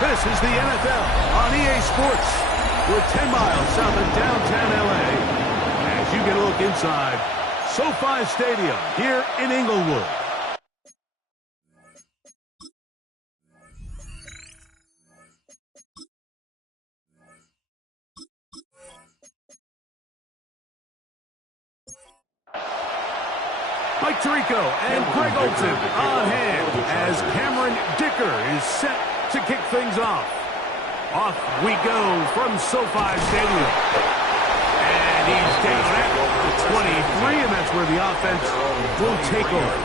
This is the NFL on EA Sports. We're 10 miles south of downtown L.A. as you get a look inside SoFi Stadium here in Inglewood. Mike Tirico and Greg Olsen on hand as Cameron Dicker is set to kick things off. Off we go from SoFi Stadium. And he's down at the 23, and that's where the offense will take over.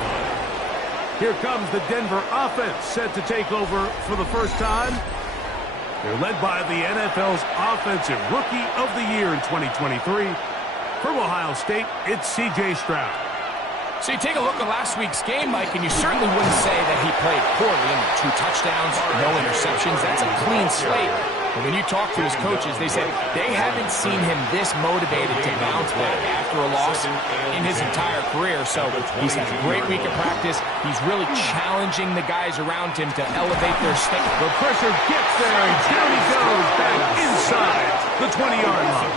Here comes the Denver offense set to take over for the first time. They're led by the NFL's Offensive Rookie of the Year in 2023. From Ohio State, it's C.J. Stroud. So you take a look at last week's game, Mike, and you certainly wouldn't say that he played poorly. In 2 touchdowns, no interceptions. That's a clean slate. But when you talk to his coaches, they said they haven't seen him this motivated to bounce back after a loss in his entire career. So he's had a great week of practice. He's really challenging the guys around him to elevate their step. The pressure gets there, and down he goes back inside the 20-yard line.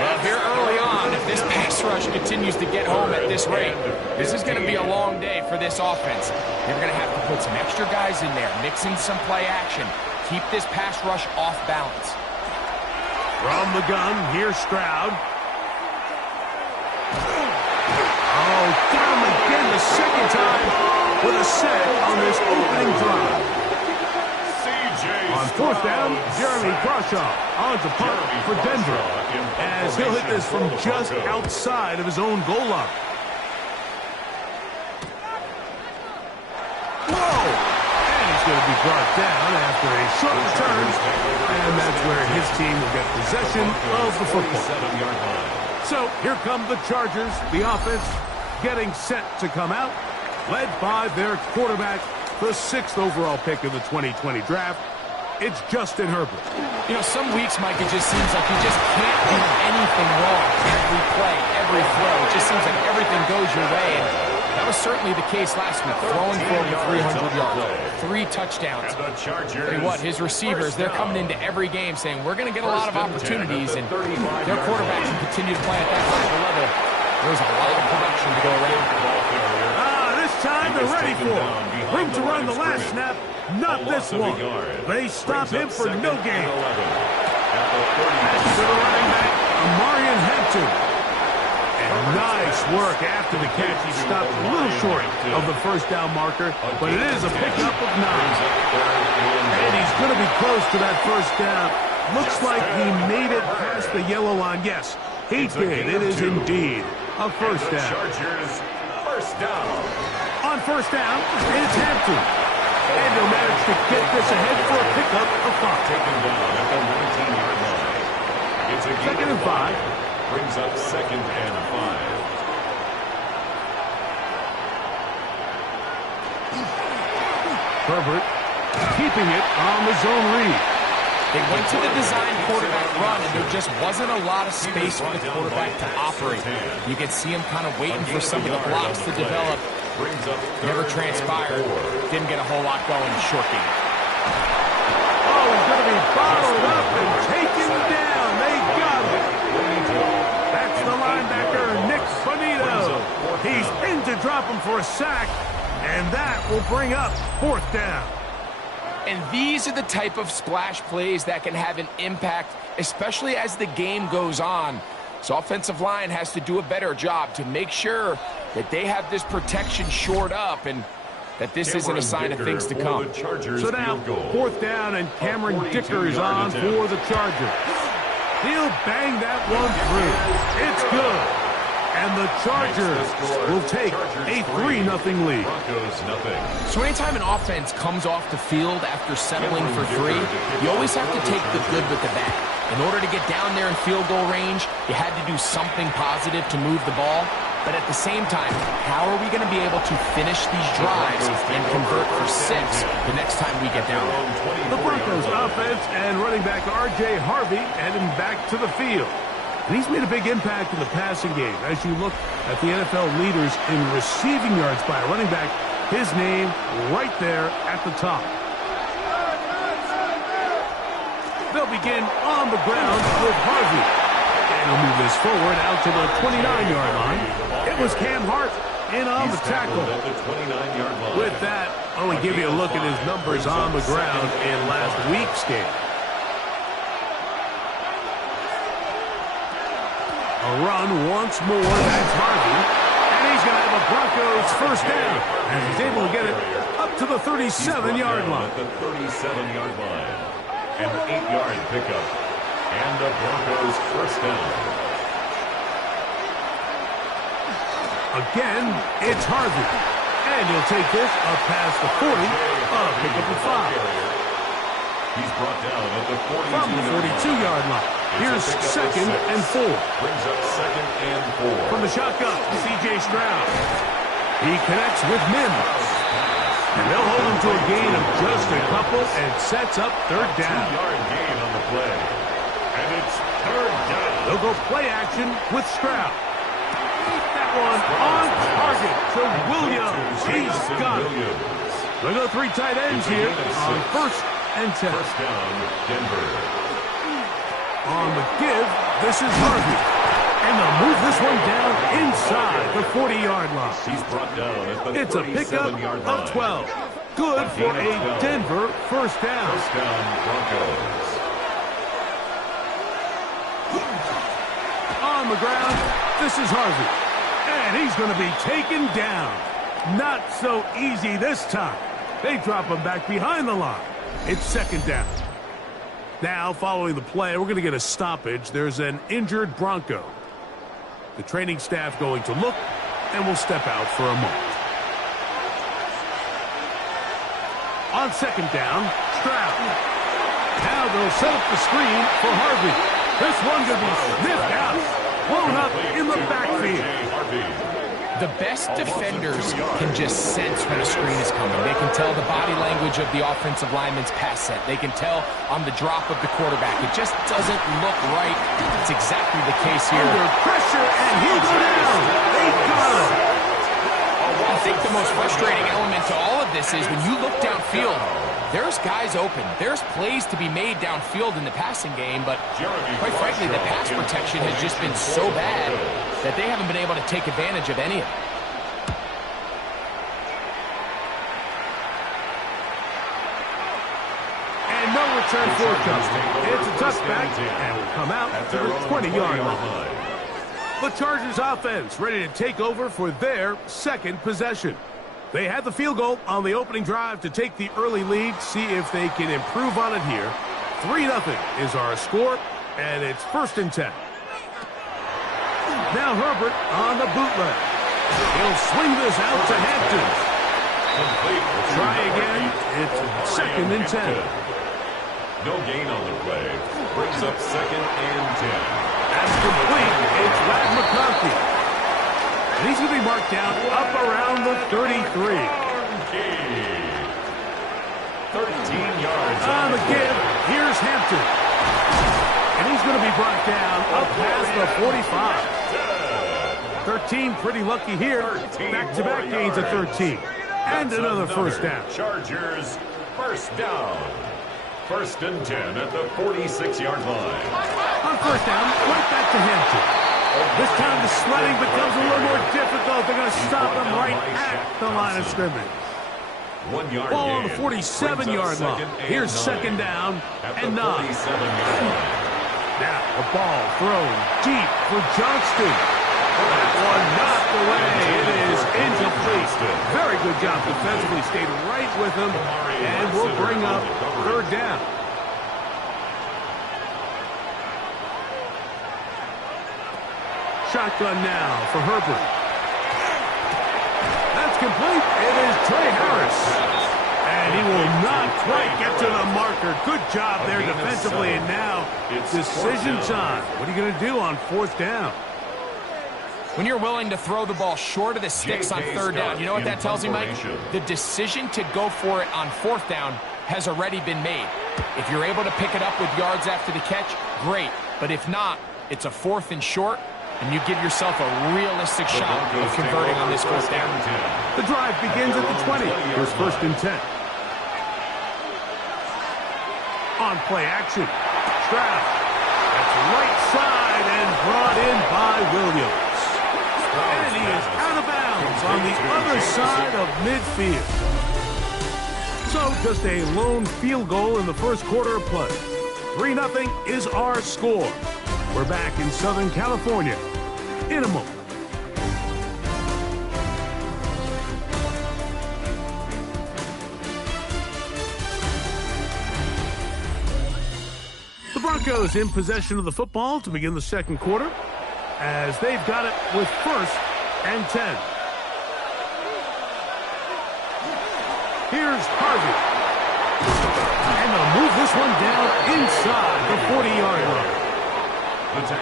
Well, here early on, if this pass rush continues to get home at this rate, this is going to be a long day for this offense. They're going to have to put some extra guys in there, mix in some play action, keep this pass rush off balance. From the gun, here's Stroud. Oh, got him again the second time with a sack on this opening drive. On fourth down, Jeremy Crawshaw on to punt for Denver, as he'll hit this from just outside of his own goal line. Whoa! And he's going to be brought down after a short return, and that's where his team will get possession of the football. So here come the Chargers, the offense getting set to come out, led by their quarterback, the 6th overall pick of the 2020 draft. It's Justin Herbert. You know, some weeks, Mike, it just seems like you just can't do anything wrong. Every play, every throw, it just seems like everything goes your way. And that was certainly the case last week, throwing for over 300 yards, 3 touchdowns. Tell you what, his receivers, they're coming into every game saying, we're going to get a lot of opportunities, and their quarterback can continue to play at that high level. There's a lot of production to go around. This time they're ready for it. Room to run the last snap. Not this one. They stop him for no gain. Pass to the running back, Amarian Hampton. And nice work after the catch. He stopped a little short of the first down marker, but it is a pickup of 9. And he's going to be close to that first down. Looks like he made it past the yellow line. Yes, he did. It is indeed a first down. On first down, it's Hampton. And he'll manage to get this ahead for a pickup of 5. Taken down at the 19-yard line. It's a 2nd and 5. Brings up 2nd and 5. Herbert keeping it on the zone read. They went to the design quarterback run, and there just wasn't a lot of space for the quarterback to operate. You could see him kind of waiting for some of the blocks to develop. Never transpired. Didn't get a whole lot going in short game. Oh, he's going to be bottled up and taken down. They got him. That's the linebacker, Nick Bonito. He's in to drop him for a sack, and that will bring up 4th down. And these are the type of splash plays that can have an impact, especially as the game goes on. So offensive line has to do a better job to make sure that they have this protection shored up and that this isn't a sign of things to come. So now, 4th down, and Cameron Dicker is on for the Chargers. He'll bang that one through. It's good. And the Chargers will take a 3-0 lead. So anytime an offense comes off the field after settling for 3, you always have to take the good with the bad. In order to get down there in field goal range, you had to do something positive to move the ball. But at the same time, how are we going to be able to finish these drives and convert for 6 the next time we get down there? The Broncos offense and running back R.J. Harvey heading back to the field. And he's made a big impact in the passing game. As you look at the NFL leaders in receiving yards by a running back, his name right there at the top. They'll begin on the ground with Harvey. And he'll move this forward out to the 29-yard line. It was Cam Hart in on the tackle. With that, I want to give you a look at his numbers on the ground in last week's game. A run once more, that's Harvey. And he's going to have a Broncos first down. And he's able to get it up to the 37-yard line. The 37-yard line. An 8-yard pickup. And the Broncos first down. Again, it's Harvey. And he'll take this up past the 40. Pick up the 5. He's brought down at the 42. From the 42-yard line. Here's second and 4. Brings up second and 4. From the shotgun, C.J. Stroud. He connects with Mims. And they'll hold him to a gain of just a couple and sets up third down. 2-yard gain on the play. And it's third down. They'll go play action with Stroud. That one on target to Williams. He's got it. They'll go 3 tight ends here on first and 10. First down, Denver. On the give, this is Harvey. And they'll move this one down inside the 40-yard line. He's brought down at the It's a pickup 37-yard line. of 12. Good for a Denver first down. First down, Broncos. On the ground, this is Harvey. And he's going to be taken down. Not so easy this time. They drop him back behind the line. It's second down. Now, following the play, we're going to get a stoppage. There's an injured Bronco. The training staff going to look, and will step out for a moment. On second down, Stroud. Now they'll set up the screen for Harvey. This one going to be sniffed out. Blown up in the backfield. The best defenders can just sense when a screen is coming. They can tell the body language of the offensive lineman's pass set. They can tell on the drop of the quarterback. It just doesn't look right. It's exactly the case here. Under pressure, and he'll go down. They got him. I think the most frustrating element to all of this is when you look downfield, there's guys open. There's plays to be made downfield in the passing game, but quite frankly, the pass protection has just been so bad that they haven't been able to take advantage of any of it. And no return forthcoming. It's a touchback, and will come out to the 20-yard line. The Chargers offense ready to take over for their second possession. They had the field goal on the opening drive to take the early lead, see if they can improve on it here. 3-0 is our score, and it's first and 10. Now Herbert on the bootleg. He'll swing this out to Hampton. Try again. It's second and 10. No gain on the play. Brings up second and 10. That's complete. It's Ladd McConkey. And he's going to be marked down up around the 33. 13 yards on the give. Here's Hampton. And he's going to be brought down up past the 45. 13 pretty lucky here. Back-to-back gains of 13. And another first down. Chargers first down. First and 10 at the 46-yard line. On first down, right back to Hampton. This time the sledding becomes a little more difficult. They're going to stop him right at the line of scrimmage. 1 yard ball on the gain. 47-yard line. Here's second down and 9. Now the ball thrown deep for Johnston. That one knocked away. It is incomplete. Very good job defensively. Stayed right with him. And we'll bring up third down. Shotgun now for Herbert. That's complete. It is Trey Harris. And he will not quite get to the marker. Good job there defensively. And now decision time. What are you going to do on fourth down? When you're willing to throw the ball short of the sticks on third down, you know what that tells you, Mike? The decision to go for it on fourth down has already been made. If you're able to pick it up with yards after the catch, great. But if not, it's a fourth and short, and you give yourself a realistic shot of converting on this fourth down. The drive begins at the 20. Here's first and 10. On play action. Stroud. That's right side and brought in by Williams. And he is out of bounds on the other side of midfield. So just a lone field goal in the first quarter of play. 3-0 is our score. We're back in Southern California in a moment. The Broncos in possession of the football to begin the second quarter as they've got it with 1st and 10. Here's Harvey. And they'll move this one down inside the 40-yard line.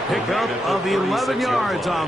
Pick up of 11 yards on